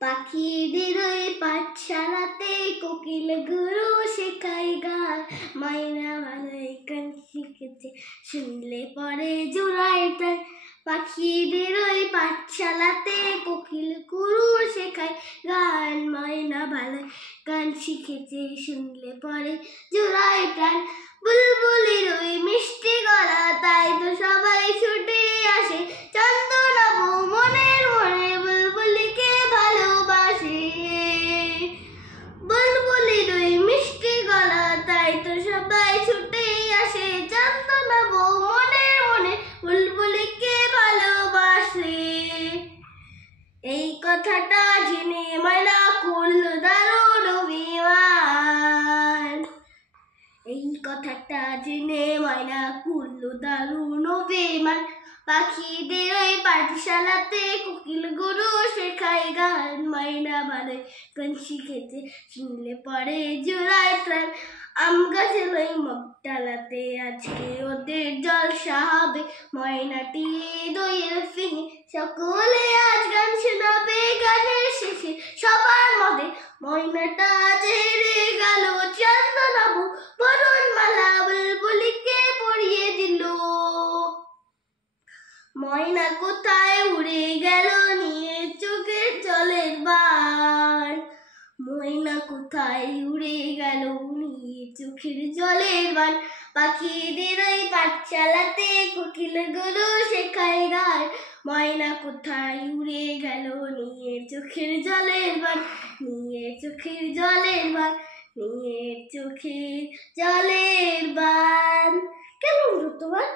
পাখিদের ওই পাঠশালাতে কোকিল গুরু শেখায় গান, মাইনা ভালোই গান শিখেছে শুনলে পরে জোড়ায় প্রাণ। পাখিদের ওই পাঠশালাতে কোকিল গুরু শেখায় গান, মাইনা ভালোই গান শিখেছে শুনলে পরে জোড়ায় প্রাণ। বুলবুলির ওই মিষ্টি গলা তাই তো সবাই ছুটে আসে, চন্দনাবু মনের মনে বুলবুলিকে ভালোবাসে। বুলবুলির ওই মিষ্টি গলা তাই তো সবাই ছুটে আসে, চন্দনাবু মনের মনে বুলবুলিকে ভালোবাসে। এই কথাটা জেনে ময়না করল দারুণ অভিমান, এই কথাটা জেনে ময়না করল দারুণ অভিমান। পাখিদের ওই পাঠশালাতে কোকিল গুরু শেখায় গান, ময়না ভালোই গান শিখেছে শুনলে পরে জোড়ায় প্রাণ। আম গাছের ওই মগডালাতে আজকে ওদের জলসা হবে, ময়নাটি দইয়ের ফিঙে সকলে আজ গান শোনাবে। গানের শেষে সবার মধ্যে ময়নাটা ছেড়ে গেল, চন্দনাবু বরণমালা বুলবুলিকে পরিয়ে দিল। ময়না কোথায় উড়ে গেল নিয়ে চোখের জলের বান, ময়না কোথায় উড়ে গেল নিয়ে চোখের জলের বান। পাখিদের ওই পাঠশালাতে কোকিল গুরু শেখায় গান, ময়না কোথায় উড়ে গেল নিয়ে চোখের জলের বান, নিয়ে চোখের জলের বান, নিয়ে চোখের জলের বান। কেমন তোমার?